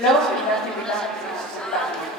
los y las invitadas que se presentaron.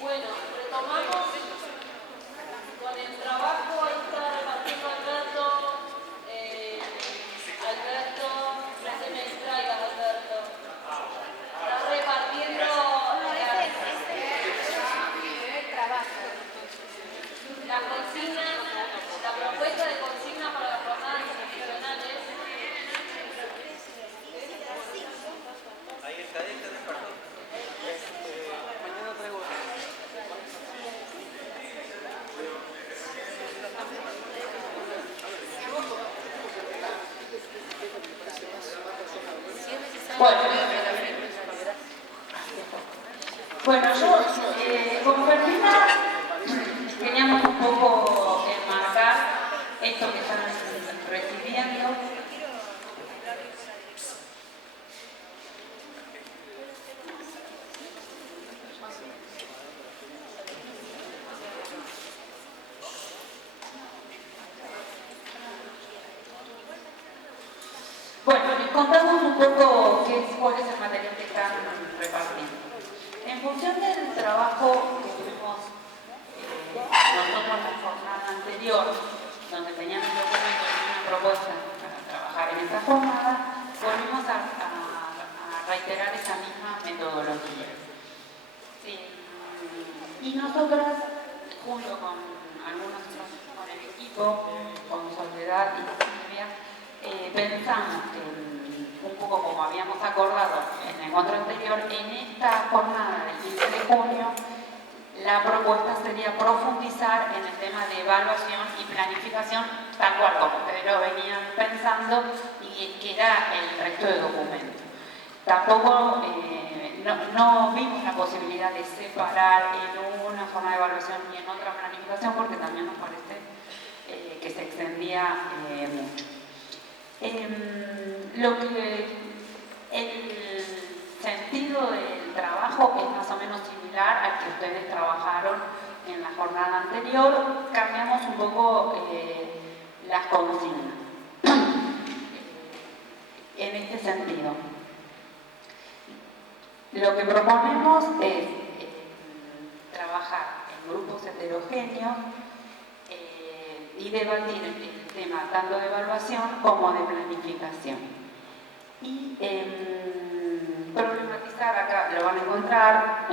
Bueno, retomamos con el trabajo. Ahí está repartiendo Alberto. Alberto, no te me distraigas, Alberto. Está repartiendo las consignas, la propuesta de consigna para las jornadas institucionales. Ahí está, perdón. Mañana traigo. Bueno, yo con Fermina queríamos un poco enmarcar esto que están recibiendo. Bueno, les contamos un poco cuál es el material que están repartiendo. En función del trabajo que tuvimos nosotros en la jornada anterior, donde tenían un documento y una propuesta para trabajar en esta jornada, volvimos a reiterar esa misma metodología. Y nosotras, junto con algunos con el equipo, con Soledad y Silvia, pensamos que, un poco como habíamos acordado en el encuentro anterior, en esta jornada del 15 de junio, la propuesta sería profundizar en el tema de evaluación y planificación, tal cual como ustedes lo venían pensando, y que era el resto de documentos. Tampoco no vimos la posibilidad de separar en una forma de evaluación y en otra planificación, porque también nos parece que se extendía mucho. El sentido del trabajo es más o menos similar al que ustedes trabajaron en la jornada anterior. Cambiamos un poco las consignas en este sentido. Lo que proponemos es trabajar en grupos heterogéneos y debatir el tema tanto de evaluación como de planificación. Y problematizar, acá lo van a encontrar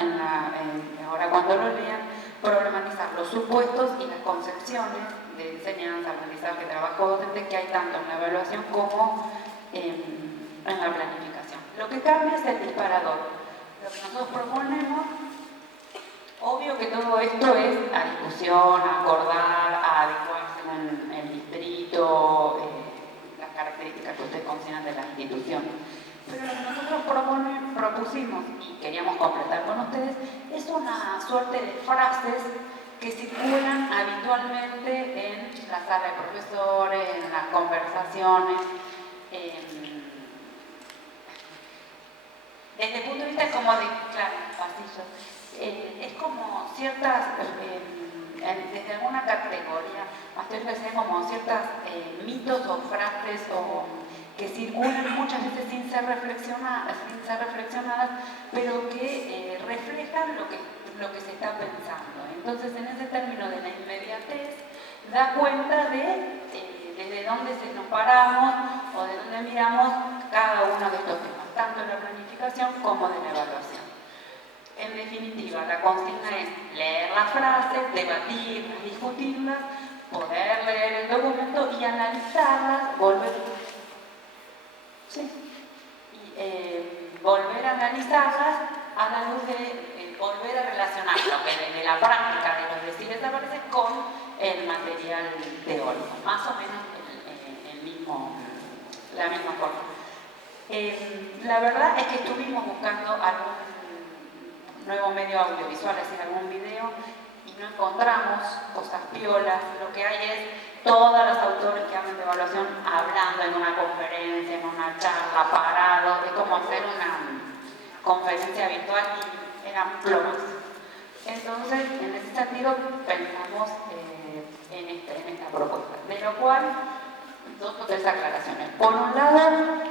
ahora cuando lo lean, problematizar los supuestos y las concepciones de enseñanza, aprendizaje, trabajo docente que hay tanto en la evaluación como en la planificación. Lo que cambia es el disparador. Lo que nosotros proponemos, obvio que todo esto es a discusión, a acordar, a adecuarse en el distrito, las características que ustedes consideran de las instituciones. Pero lo que nosotros propusimos y queríamos completar con ustedes es una suerte de frases que circulan habitualmente en la sala de profesores, en las conversaciones. Desde el punto de vista como de, claro, pasillos, es como ciertas, desde alguna categoría, más teóricas, como ciertas mitos o frases que circulan muchas veces sin ser reflexionadas, pero que reflejan lo que se está pensando. Entonces, en ese término de la inmediatez, da cuenta de desde dónde nos paramos o de dónde miramos cada uno de estos temas, tanto de la planificación como de la evaluación. En definitiva, la consigna es leer las frases, debatirlas, discutirlas, poder leer el documento y analizarlas, volver a analizarlas a la luz de volver a relacionar lo que desde la práctica de los deciles aparece con el material teórico, más o menos la misma forma. La verdad es que estuvimos buscando algún nuevo medio audiovisual, es decir, algún video, y no encontramos cosas piolas. Lo que hay es todos los autores que hablan de evaluación hablando en una conferencia, en una charla, parados. Es como hacer una conferencia virtual y eran plomas. Entonces, en ese sentido, pensamos en esta propuesta, de lo cual, dos o tres aclaraciones. Por un lado,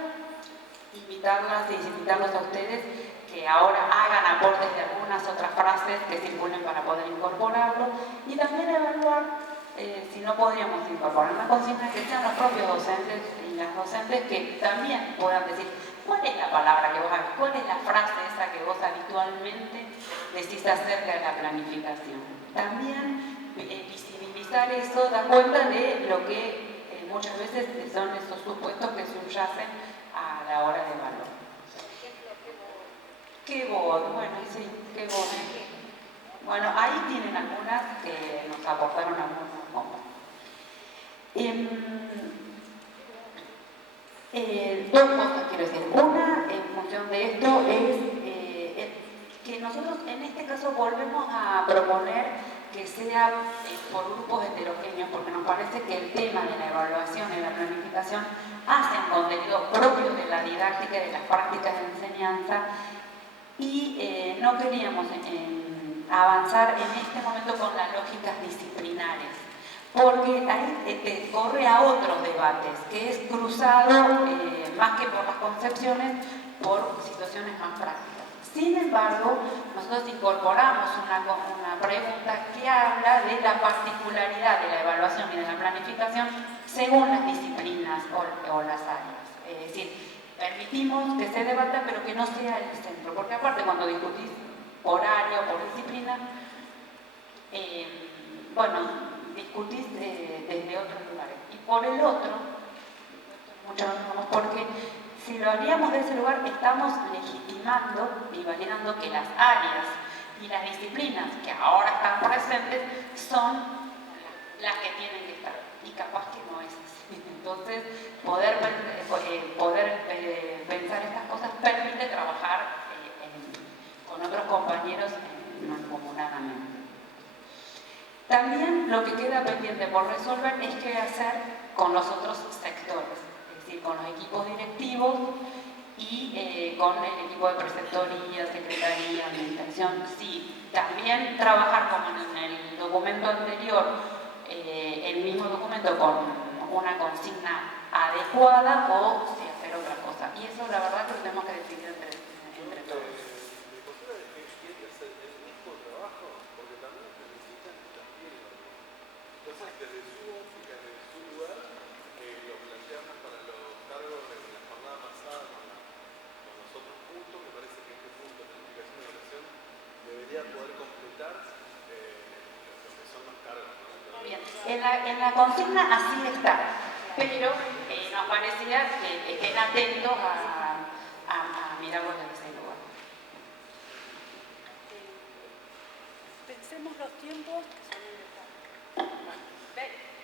invitarlos a ustedes que ahora hagan aportes de algunas otras frases que circulen para poder incorporarlo, y también evaluar si no podríamos incorporar una consigna que sean los propios docentes y las docentes que también puedan decir cuál es la palabra que vos hablas, cuál es la frase esa que vos habitualmente decís acerca de la planificación. También visibilizar eso da cuenta de lo que muchas veces son esos supuestos que subyacen a la hora de evaluar. ¿Qué voz? Bueno, sí, qué voz. Bueno, ahí tienen algunas que nos aportaron algunos momentos. Dos cosas quiero decir. Una, en función de esto, es que nosotros en este caso volvemos a proponer que sea por grupos heterogéneos, porque nos parece que el tema de la evaluación y la planificación hace un contenido propio de la didáctica y de las prácticas de enseñanza, y no queríamos avanzar en este momento con las lógicas disciplinares, porque ahí corre a otros debates, que es cruzado, más que por las concepciones, por situaciones más prácticas. Sin embargo, nosotros incorporamos una pregunta que habla de la particularidad de la evaluación y de la planificación según las disciplinas o las áreas. Es decir, permitimos que se debata, pero que no sea el centro, porque aparte cuando discutís por área o por disciplina, discutís desde otros lugares. Y por el otro, mucho menos, porque si lo haríamos de ese lugar, estamos legitimando y validando que las áreas y las disciplinas que ahora están presentes son las que tienen que estar, y capaz que no es así. Entonces, poder pensar estas cosas permite trabajar con otros compañeros mancomunadamente. También lo que queda pendiente por resolver es qué hacer con los otros sectores, es decir, con los equipos directivos y con el equipo de preceptoría, secretaría, administración. Sí, también trabajar como en el documento anterior, el mismo documento con una consigna adecuada, o si hacer otra cosa. Y eso la verdad que lo tenemos que decidir entre todos. Entonces, desde su óptica, desde su lugar, lo planteamos para los cargos de la jornada pasada con nosotros juntos. Me parece que este punto de planificación y evaluación debería poder completar lo que son los cargos, ¿no? Bien, en la consigna así está, pero nos parecía que estén atentos a mirarlo desde ese lugar. Pensemos los tiempos.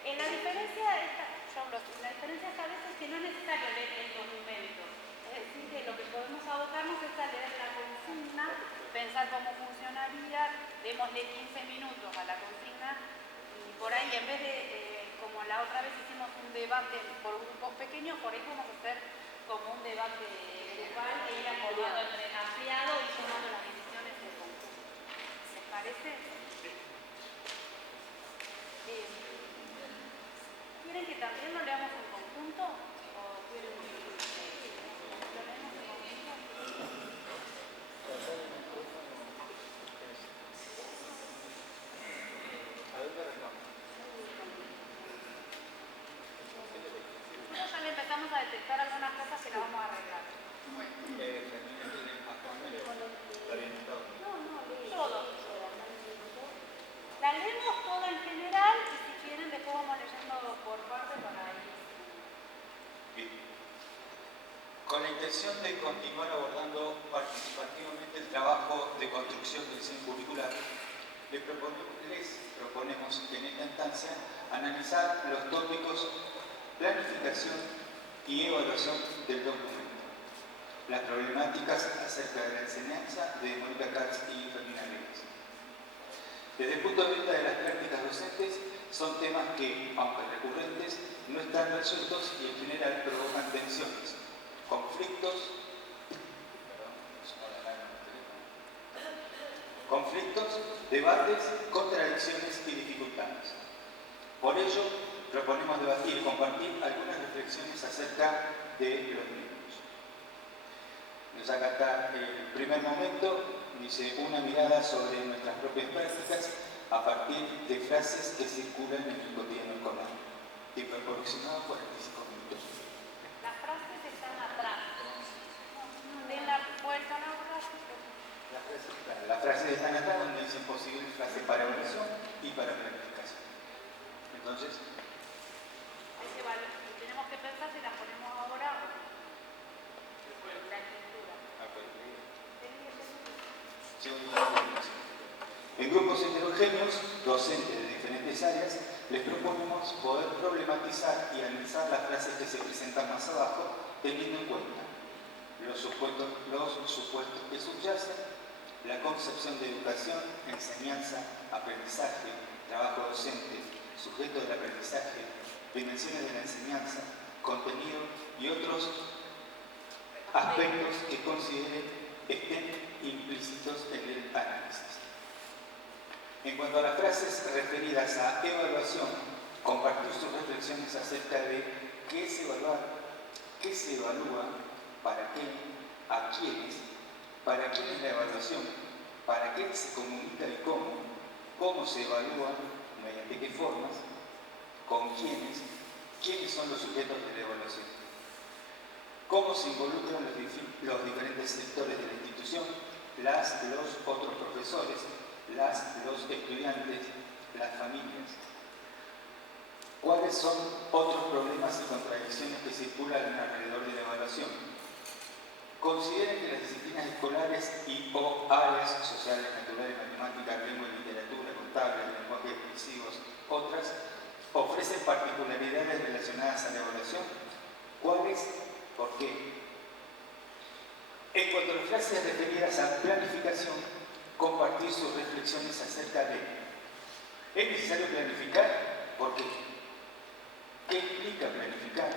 En la diferencia es a veces que no es necesario leer el documento. Es decir, que lo que podemos abocarnos es a leer la consigna, pensar cómo funcionaría, démosle 15 minutos a la consigna, y por ahí, en vez de, como la otra vez hicimos un debate por grupos pequeños, por ahí podemos hacer como un debate grupal e ir acomodando ampliado y tomando las decisiones de conjunto. ¿Les parece? ¿Quieren que también lo leamos en conjunto? ¿O quieren detectar algunas cosas que las vamos a arreglar. Todo. La leemos toda en general y si quieren después vamos leyendo por parte para ir. Bien. Con la intención de continuar abordando participativamente el trabajo de construcción del diseño curricular, les proponemos en esta instancia analizar los tópicos planificación y evaluación del documento, las problemáticas acerca de la enseñanza de Mónica Katz y Fermina Reyes. Desde el punto de vista de las prácticas docentes, son temas que, aunque recurrentes, no están resueltos y en general provocan tensiones, conflictos, debates, contradicciones y dificultades. Por ello, proponemos debatir y compartir algunas reflexiones acerca de los mismos. Acá está el primer momento, dice una mirada sobre nuestras propias prácticas a partir de frases que circulan en el cotidiano escolar. Tiempo aproximado 45 minutos. Las frases están atrás. Den la vuelta a la frase. Las frases están acá donde dicen posibles frases para evaluación y para planificación. Entonces, tenemos que pensar si las ponemos ahora o no. La escritura. En grupos heterogéneos, docentes de diferentes áreas, les proponemos poder problematizar y analizar las frases que se presentan más abajo, teniendo en cuenta los supuestos que subyacen, la concepción de educación, enseñanza, aprendizaje, trabajo docente, sujeto del aprendizaje, dimensiones de la enseñanza, contenido y otros aspectos que consideren estén implícitos en el análisis. En cuanto a las frases referidas a evaluación, compartir sus reflexiones acerca de qué es evaluar, qué se evalúa, para qué, a quiénes, para quién es la evaluación, para qué se comunica y cómo se evalúa, mediante qué formas, con quiénes son los sujetos de la evaluación, cómo se involucran los diferentes sectores de la institución, los otros profesores, los estudiantes, las familias. ¿Cuáles son otros problemas y contradicciones que circulan alrededor de la evaluación? Consideren que las disciplinas escolares y/o áreas sociales, naturales, matemáticas, lengua y literatura, contables, lenguajes expresivos, otras, ofrecen particularidades relacionadas a la evaluación. ¿Cuáles? ¿Por qué? En cuanto a las frases referidas a planificación, compartir sus reflexiones acerca de ¿es necesario planificar? ¿Por qué? ¿Qué implica planificar?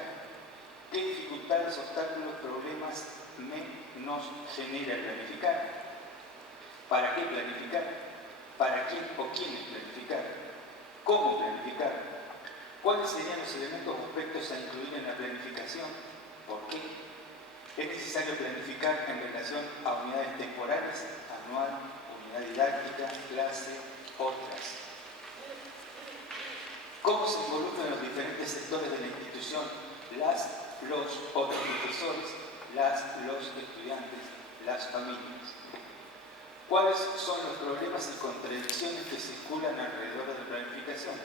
¿Qué dificultades, obstáculos, problemas nos genera planificar? ¿Para qué planificar? ¿Para quién o quiénes planificar? ¿Cómo planificar? ¿Cuáles serían los elementos o aspectos a incluir en la planificación? ¿Por qué? ¿Es necesario planificar en relación a unidades temporales, anual, unidad didáctica, clase, otras? ¿Cómo se involucran los diferentes sectores de la institución, los otros profesores, los estudiantes, las familias? ¿Cuáles son los problemas y contradicciones que circulan alrededor de la planificación?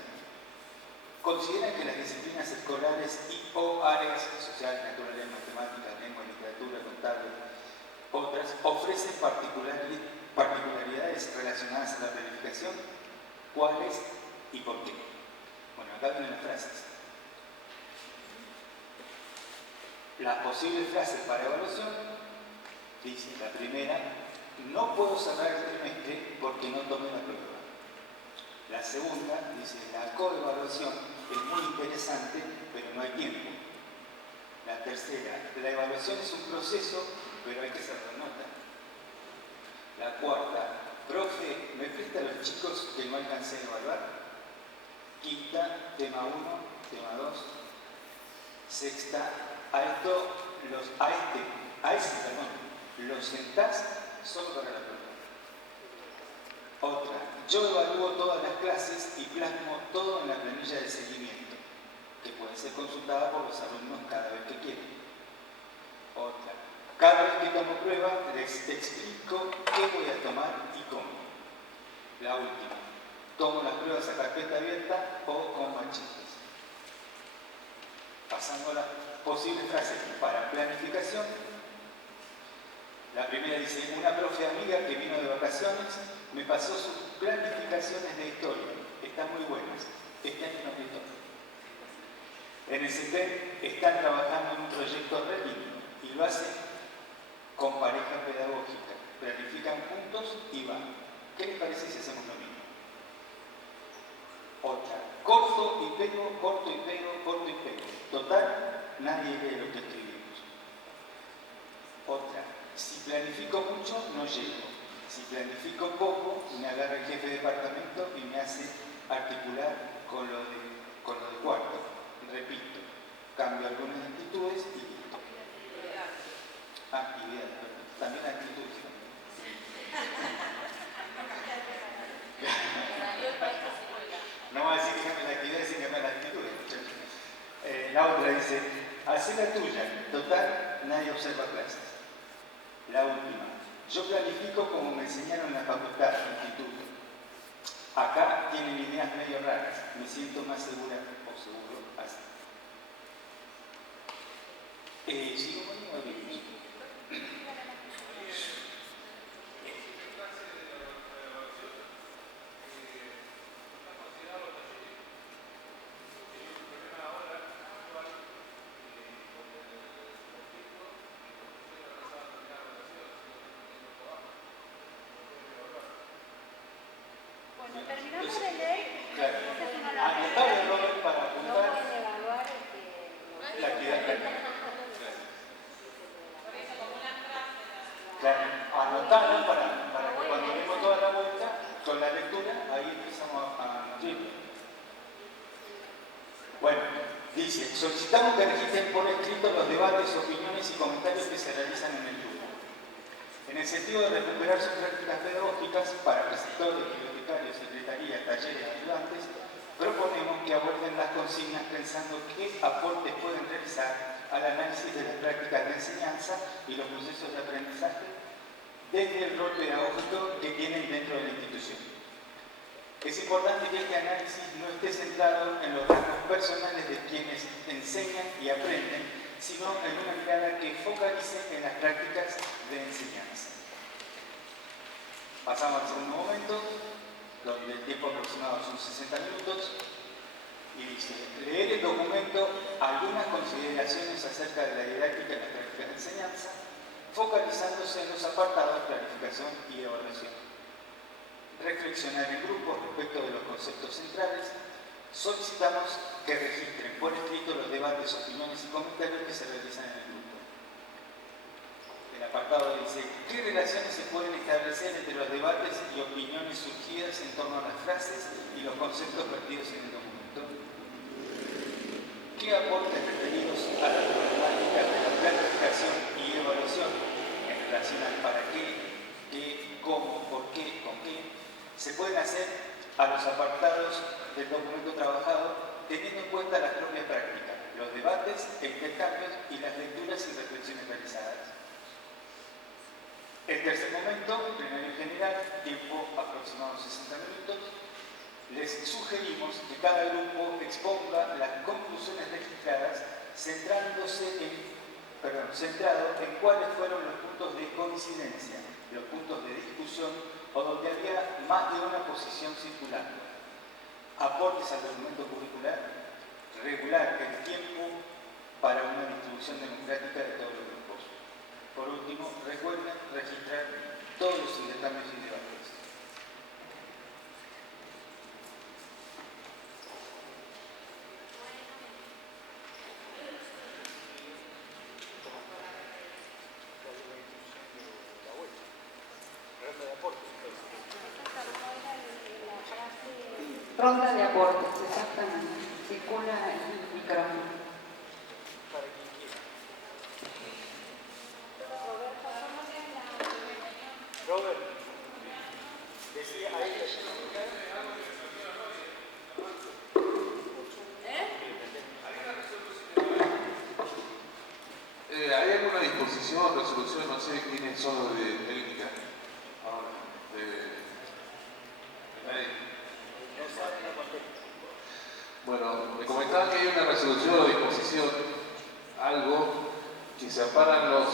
Consideran que las disciplinas escolares y/o áreas sociales, naturales, matemáticas, lengua, literatura, contable, otras, ofrecen particularidades relacionadas a la planificación. ¿Cuáles y por qué? Bueno, acá vienen las frases. Las posibles frases para evaluación, dice la primera, no puedo cerrar el trimestre porque no tomé la prueba. La segunda dice, la coevaluación es muy interesante, pero no hay tiempo. La tercera, la evaluación es un proceso, pero hay que hacerlo en nota. La cuarta, profe, ¿me presta a los chicos que no alcancé a evaluar? Quinta, tema 1, tema 2. Sexta, los sentás solo para la prueba. Otra, yo evalúo todas las clases y plasmo todo en la planilla de seguimiento, que puede ser consultada por los alumnos cada vez que quieran. prueba les explico qué voy a tomar y cómo. La última. Tomo las pruebas a carpeta abierta o con manchitas. Pasando a las posibles frases para planificación. La primera dice, una profe amiga que vino de vacaciones me pasó sus planificaciones de historia. Están muy buenas. Este año no vi todo. En el CETEP están trabajando en un proyecto re lindo y lo hacen con pareja pedagógica. Planifican juntos y van. ¿Qué les parece si hacemos lo mismo? Otra. Corto y pego, corto y pego, corto y pego. Total, nadie lee lo que escribimos. Otra. Si planifico mucho, no llego. Si planifico poco, me agarra el jefe de departamento y me hace articular con lo de cuarto. Repito, cambio algunas actitudes y listo. Actividades, perdón. También actitudes. No va a decir que cambie las actividades sin cambiar las actitudes, muchachos. La otra dice, hacé la tuya. Total, nadie observa clases. La última. Yo planifico como me enseñaron en la facultad, en el instituto. Acá tienen ideas medio raras. Me siento más segura o seguro así. ¿Sigo poniendo aquí? Bueno, terminamos de leer. Claro. Anotable, Robert, para apuntar la actividad práctica. Claro, anotarlo para que cuando demos toda la vuelta, con la lectura, ahí empezamos a nutrirlo. Bueno, dice, solicitamos que registren por escrito los debates, opiniones y comentarios que se realizan en el grupo. En el sentido de recuperar sus prácticas pedagógicas para preceptores, bibliotecarios, secretarías, talleres, ayudantes, proponemos que aborden las consignas pensando qué aportes pueden realizar al análisis de las prácticas de enseñanza y los procesos de aprendizaje desde el rol pedagógico que tienen dentro de la institución. Es importante que este análisis no esté centrado en los rasgos personales de quienes enseñan y aprenden, sino en una mirada que focalice en las prácticas de enseñanza. Pasamos al segundo momento, donde el tiempo aproximado son 60 minutos, y dice, leer el documento algunas consideraciones acerca de la didáctica y las prácticas de enseñanza, focalizándose en los apartados planificación y evaluación. Reflexionar en grupo respecto de los conceptos centrales. Solicitamos que registren por escrito los debates, opiniones y comentarios que se realizan en el grupo. El apartado dice, ¿qué relaciones se pueden establecer entre los debates y opiniones surgidas en torno a las frases y los conceptos vertidos en el documento? ¿Qué aportes referidos a la problemática de la planificación y evaluación en relación al para qué, cómo, por qué, con qué, se pueden hacer a los apartados del documento trabajado teniendo en cuenta las propias prácticas, los debates, intercambios y las lecturas y reflexiones realizadas? El tercer momento, plenario general, tiempo aproximado 60 minutos, les sugerimos que cada grupo exponga las conclusiones registradas centrado en cuáles fueron los puntos de coincidencia, los puntos de discusión o donde había más de una posición circulando. Aportes al documento curricular, regular el tiempo para una distribución democrática de todos los grupos. Por último, recuerden registrar todos los intercambios y debates. Ronda de aportes, exactamente. Circula el micrófono. Robert, decía ahí. ¿hay alguna disposición, resolución, no sé quiénes son los de técnica? Ahora, ¿nadie? Bueno, me comentaban que hay una resolución o disposición, algo, que se amparan los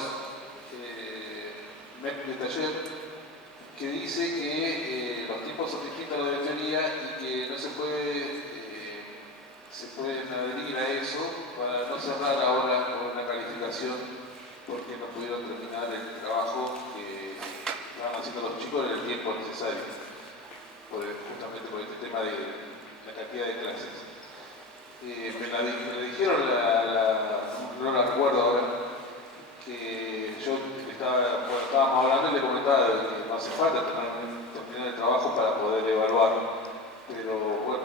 MEP de taller, que dice que los tiempos son distintos a los de teoría y que no se pueden adherir a eso para no cerrar ahora con una calificación porque no pudieron terminar el trabajo que estaban haciendo los chicos en el tiempo necesario, justamente por este tema de la cantidad de clases. Me dijeron, no la recuerdo ahora, que yo estábamos hablando y le comentaba que no hace falta terminar el trabajo para poder evaluar, pero bueno,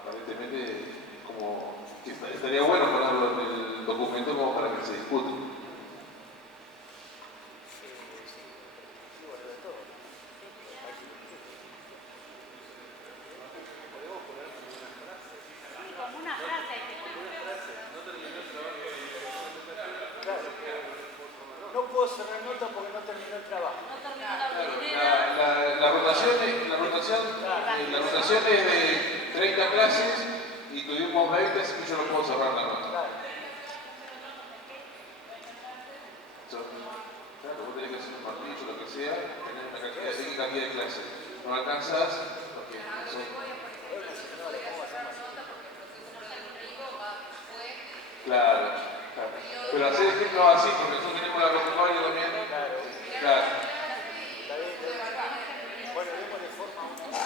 aparentemente es como que estaría bueno ponerlo en el documento como para que se discute. No puedo cerrar nota porque no terminó el trabajo. No terminó la ordinaria. La rotación es de 30 clases y tuvimos 20, así que yo no puedo cerrar la nota. Claro, vos tenés que hacer un martillo, lo que sea, tenés una cantidad de clases. No alcanzás, porque claro. Pero hacer ejemplos así, porque nosotros tenemos la convocatoria también. Claro. Bueno, démosle forma a una.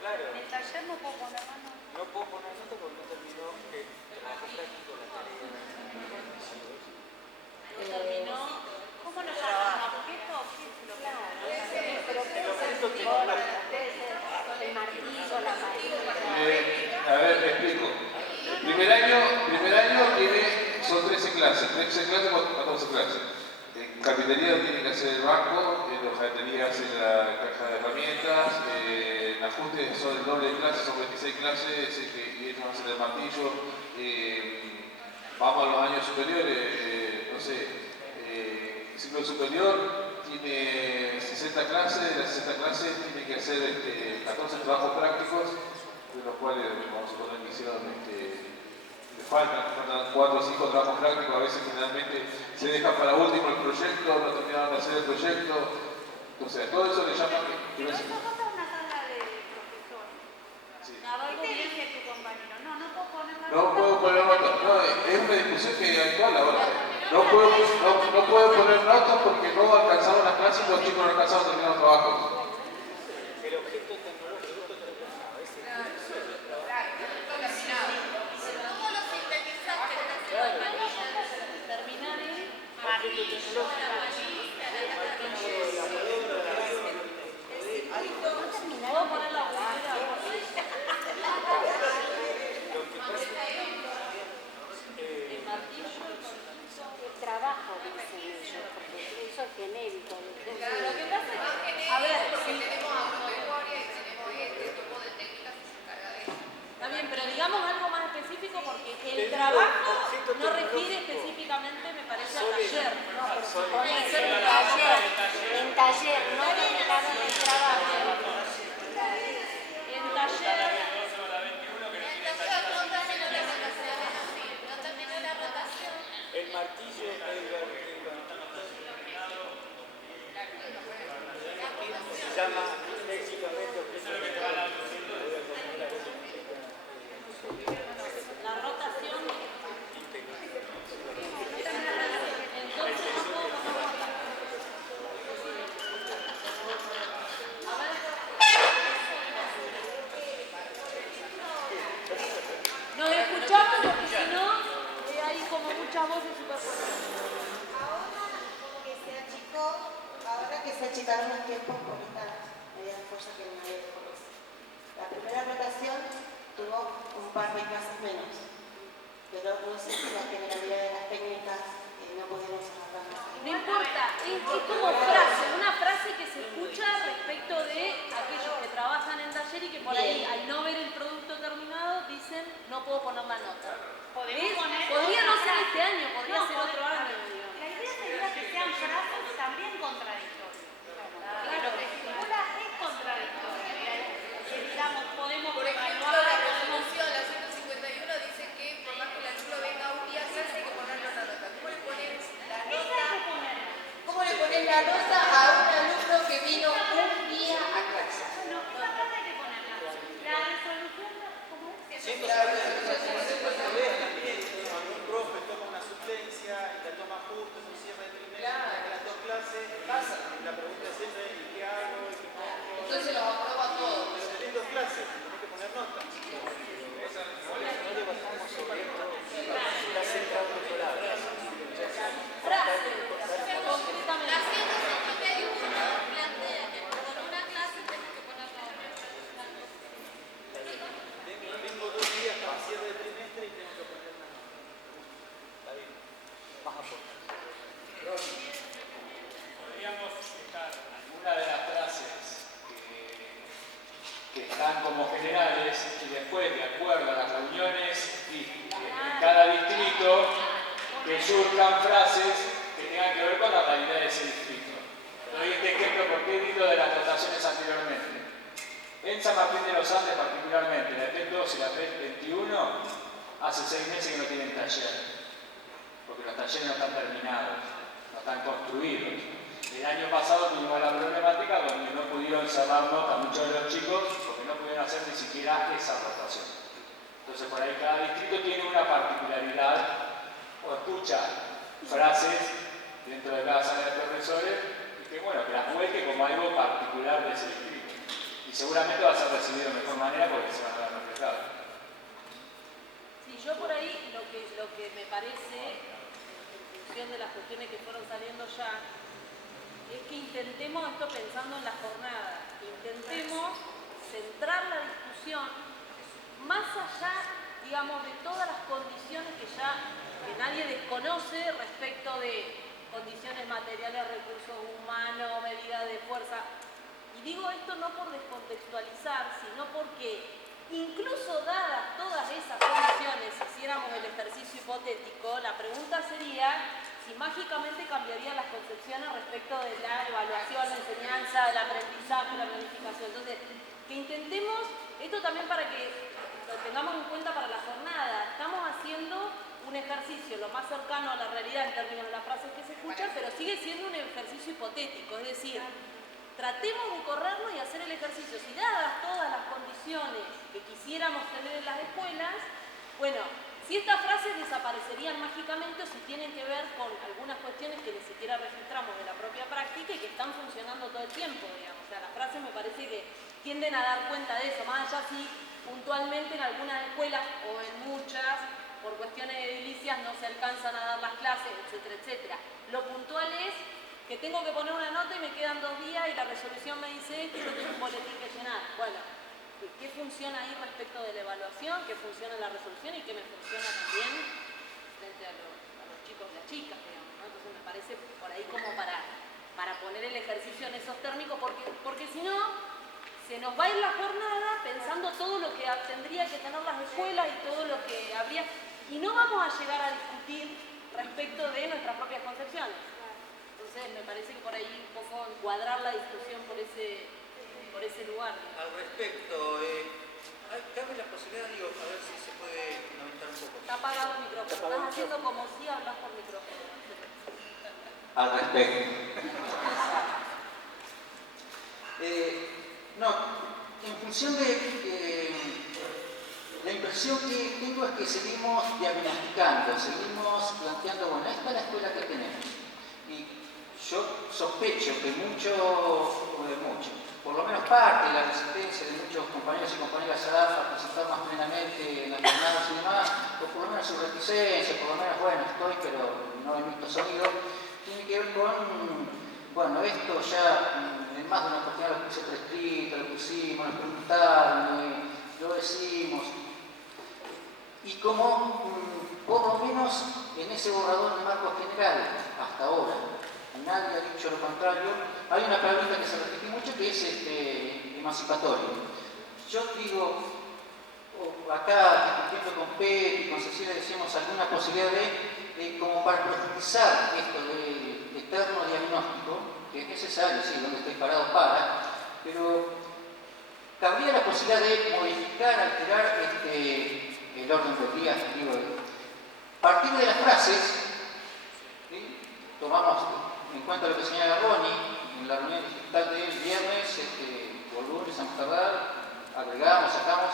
Claro. En el taller no puedo poner mano. No puedo poner nota porque no terminó el trabajo práctico, la tarea. Terminó. ¿Cómo lo llaman? ¿Objeto o qué es lo que El objeto tecnológico. el martillo, la varilla? A ver, te explico. Primer año son 13 clases, 14 clases. En carpintería tiene que hacer el banco, en hojarasca hace la caja de herramientas, en ajustes son el doble de clases, son 26 clases, y ellos hacen el martillo. Vamos a los años superiores, no sé, el ciclo superior tiene 60 clases, de las 60 clases tiene que hacer 14 trabajos prácticos, de los cuales vamos a suponer que hicieron le faltan 4 o 5 trabajos prácticos, a veces generalmente se deja para último el proyecto, no terminaron de hacer el proyecto, entonces a todo eso le llaman Pero eso pasa en una sala de profesores. sí. ¿Qué te dice tu compañero? No puedo poner mano. No puedo poner notas, no, es una discusión que hay actual ahora. No puedo poner notas porque no alcanzaron las clases y los chicos no alcanzaron a terminar los trabajos. El objeto tecnológico terminado. Terminar en ¿puedo poner la búsqueda? El martillo, El trabajo, dicen ellos, porque eso es genérico. lo que pasa es que, a ver, está bien, pero digamos algo más específico porque el trabajo no refiere específicamente, me parece, a taller. Puede ser un taller, en taller, no terminaron el trabajo. En taller, El martillo, se llama léxicamente objeto tecnológico. la rotación, entonces no puedo poner nota. A ver. Nos escuchamos porque si no, hay como muchas voces superpuestas. Ahora que se achicaron los tiempos por esta medida de fuerza que no había por eso. La primera rotación tuvo un par de clases menos, pero no sé si la generalidad de las técnicas no pudieron cerrar más. No importa, es como frase, una frase que se escucha respecto de aquellos que trabajan en taller y que por ahí, al no ver el producto que determinado dicen no puedo poner la nota. Podría no ser este año, podría ser otro año. La idea sería que sean frases también contradictorias. Lo que estimula es contradictorio. Que digamos, podemos por ejemplo, la resolución, la 151 dice que por más que el alumno venga un día a clase hay que ponerle una nota. ¿Cómo le pones la nota? ¿Cómo le pones la nota a un alumno que vino un día a clase? No, esa frase hay que ponerla. La resolución, ¿cómo es? Sí, la resolución también, cuando un profe toma una suplencia y la toma justo en un cierre de trimestre, en las dos clases, la pregunta es siempre ¿y qué hago? ¿Y qué pongo? Entonces los aprueba todos. Pero teniendo clases, tenés que poner nota. No debatamos sobre esto, está centrado en otro lado. Frases, concretamente. La 151 plantea que por una clase tenemos que poner nota. Tengo 2 días para cierre de trimestre y tengo que poner una nota. Está bien. Más aporte. Podríamos dejar algunas de las frases que están como generales y después, de acuerdo a las reuniones en cada distrito, que surjan frases que tengan que ver con la realidad de ese distrito. Doy este ejemplo porque he dicho de las dotaciones anteriormente. En San Martín de los Andes particularmente, la TEP2 y la TEP21 hace 6 meses que no tienen taller, porque los talleres no están terminados, no están construidos. El año pasado tuvimos la problemática donde no pudieron cerrar nota muchos de los chicos porque no pudieron hacer ni siquiera esa rotación. Entonces por ahí cada distrito tiene una particularidad o escucha frases dentro de cada sala de profesores y que bueno, que las vuelque como algo particular de ese distrito. Y seguramente va a ser recibido de mejor manera porque se van a ver reflejados. Sí, yo por ahí lo que me parece, en función de las cuestiones que fueron saliendo ya, es que intentemos esto pensando en la jornada, intentemos centrar la discusión más allá, digamos, de todas las condiciones que nadie desconoce respecto de condiciones materiales, recursos humanos, medidas de fuerza. Y digo esto no por descontextualizar, sino porque incluso dadas todas esas condiciones, si hiciéramos el ejercicio hipotético, la pregunta sería si mágicamente cambiarían las concepciones respecto de la evaluación, la enseñanza, el aprendizaje, la planificación. Entonces, que intentemos, esto también para que lo tengamos en cuenta para la jornada, estamos haciendo un ejercicio lo más cercano a la realidad en términos de las frases que se escuchan, pero sigue siendo un ejercicio hipotético, es decir, tratemos de correrlo y hacer el ejercicio. Si dadas todas las condiciones que quisiéramos tener en las escuelas, bueno, si estas frases desaparecerían mágicamente o si tienen que ver con algunas cuestiones que ni siquiera registramos de la propia práctica y que están funcionando todo el tiempo, digamos. O sea, las frases me parece que tienden a dar cuenta de eso, más allá si puntualmente en algunas escuelas o en muchas, por cuestiones edilicias no se alcanzan a dar las clases, etcétera, etcétera. Lo puntual es que tengo que poner una nota y me quedan 2 días y la resolución me dice que yo tengo un boletín que llenar. Bueno, ¿qué funciona ahí respecto de la evaluación? ¿Qué funciona en la resolución? Y qué me funciona también frente a los chicos y las chicas, digamos, ¿no? Entonces me parece por ahí como para poner el ejercicio en esos términos, porque si no, se nos va a ir la jornada pensando todo lo que tendría que tener las escuelas y todo lo que habría, y no vamos a llegar a discutir respecto de nuestras propias concepciones. Entonces me parece que por ahí un poco encuadrar la discusión por ese lugar. Al respecto, cabe la posibilidad, digo, a ver si se puede fundamentar un poco. Está apagado el micrófono, estás haciendo como si hablas por micrófono. Al respecto. No, en función de la impresión que tengo es que seguimos diagnosticando, seguimos planteando, bueno, esta es la escuela que tenemos. Y yo sospecho que por lo menos parte de la resistencia de muchos compañeros y compañeras a participar más plenamente en las jornadas y demás, o por lo menos su reticencia, por lo menos, bueno, estoy, pero no emito sonido, tiene que ver con, bueno, esto ya en más de una oportunidad lo puse por escrito, lo pusimos, nos preguntaron, lo decimos, y como por lo menos en ese borrador de marco general, hasta ahora, nadie ha dicho lo contrario. Hay una palabrita que se repite mucho que es emancipatorio. Yo digo, acá discutiendo con Pedro y con Cecilia decíamos alguna posibilidad de como para profundizar esto del eterno diagnóstico, que es necesario, sí, donde estoy parado pero cabría la posibilidad de modificar, alterar el orden del día. Partir de las frases, ¿sí? Tomamos en cuenta lo que señala Ronnie en la reunión digital del viernes, volúmenes a Amsterdam, agregamos, sacamos,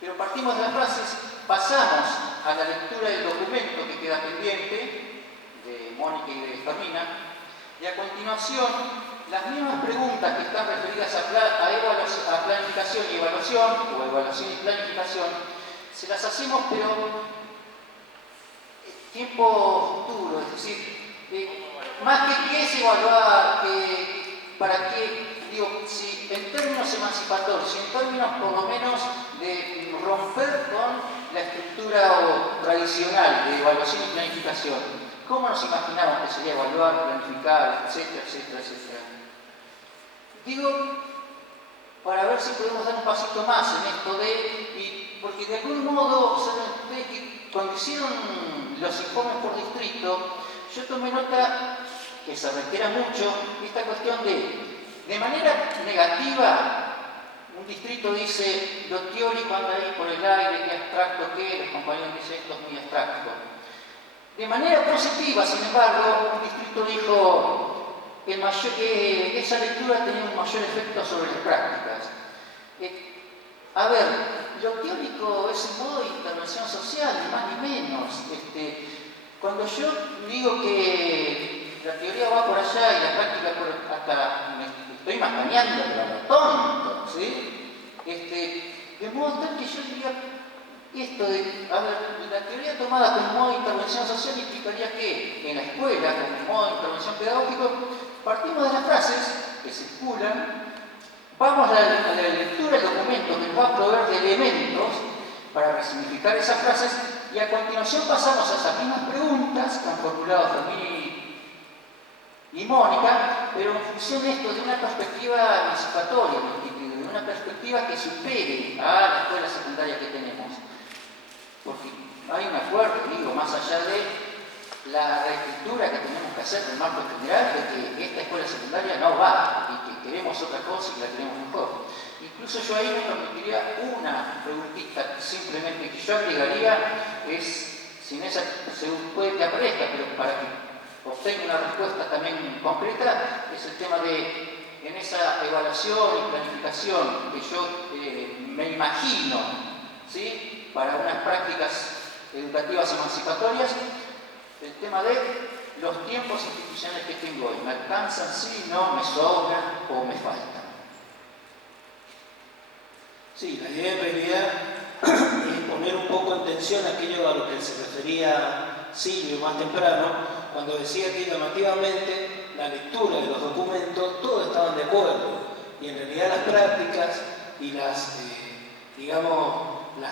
pero partimos de las frases, pasamos a la lectura del documento que queda pendiente, de Mónica y de Fermina, y a continuación las mismas preguntas que están referidas a planificación y evaluación, o evaluación y planificación, se las hacemos pero tiempo futuro, es decir, más que qué es evaluar, para qué, digo, si en términos emancipatorios, si en términos por lo menos de romper con la estructura tradicional de evaluación y planificación, ¿cómo nos imaginamos que sería evaluar, planificar, etcétera, etcétera, etcétera? Digo, para ver si podemos dar un pasito más en esto porque de algún modo, observen ustedes que cuando hicieron los informes por distrito, yo tomé nota que se reitera mucho esta cuestión de manera negativa, un distrito dice lo teórico anda ahí por el aire, qué abstracto que, los compañeros dicen esto es muy abstracto. De manera positiva, sin embargo, un distrito dijo esa lectura tenía un mayor efecto sobre las prácticas. A ver, lo teórico es un modo de intervención social, ni más ni menos. Cuando yo digo que la teoría va por allá y la práctica hasta me estoy macaneando, pero a lo tonto, ¿sí? De modo tal que yo diría esto de, a ver, la teoría tomada como modo de intervención social implicaría que en la escuela, como modo de intervención pedagógico, partimos de las frases que circulan, vamos a la lectura del documento que nos va a proveer de elementos para resignificar esas frases y a continuación pasamos a esas mismas preguntas que han formulado Fermín y Mónica, pero en función de esto, de una perspectiva emancipatoria, de una perspectiva que supere a la escuela secundaria que tenemos. Porque hay un acuerdo, digo, más allá de la reescritura que tenemos que hacer del marco general, de que esta escuela secundaria no va y que queremos otra cosa y que la queremos mejor. Incluso yo ahí me permitiría una preguntita simplemente que yo agregaría, sin esa se puede que aparezca, pero para que obtenga una respuesta también concreta, es el tema de, en esa evaluación y planificación que yo me imagino, ¿sí? Para unas prácticas educativas emancipatorias, el tema de los tiempos institucionales que tengo hoy. ¿Me alcanzan? Sí, no, me sobran o me faltan. Sí, la idea en realidad es poner un poco en tensión aquello a lo que se refería Silvio más temprano, cuando decía que llamativamente la lectura de los documentos todos estaban de acuerdo y en realidad las prácticas y las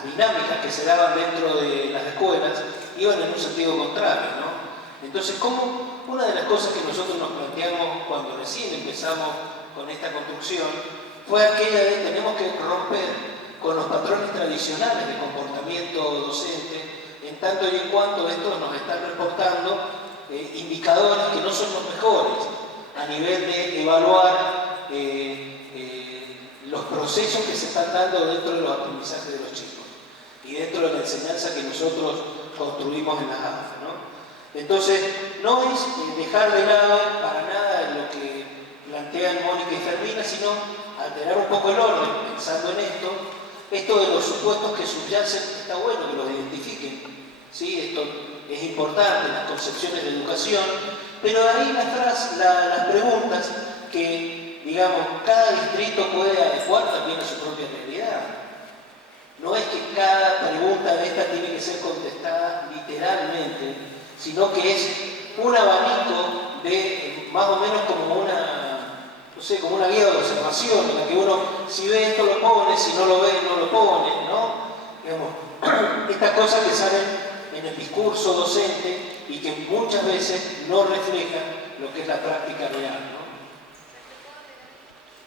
dinámicas que se daban dentro de las escuelas iban en un sentido contrario, ¿no? Entonces, como una de las cosas que nosotros nos planteamos cuando recién empezamos con esta construcción fue aquella de tenemos que romper con los patrones tradicionales de comportamiento docente, en tanto y en cuanto estos nos están reportando indicadores que no son los mejores a nivel de evaluar los procesos que se están dando dentro de los aprendizajes de los chicos y dentro de la enseñanza que nosotros construimos en las aulas, ¿no? Entonces, no es dejar de lado para nada lo que plantean Mónica y Fermina, sino alterar un poco el orden, pensando en esto de los supuestos que subyacen, está bueno que los identifiquen, ¿sí? Esto es importante en las concepciones de educación, pero de ahí las preguntas que, digamos, cada distrito puede adecuar también a su propia realidad. No es que cada pregunta de esta tiene que ser contestada literalmente, sino que es un abanico de más o menos como como una guía de observación, en la que uno, si ve esto lo pone, si no lo ve, no lo pone, ¿no? Digamos, estas cosas que salen en el discurso docente y que muchas veces no reflejan lo que es la práctica real, ¿no?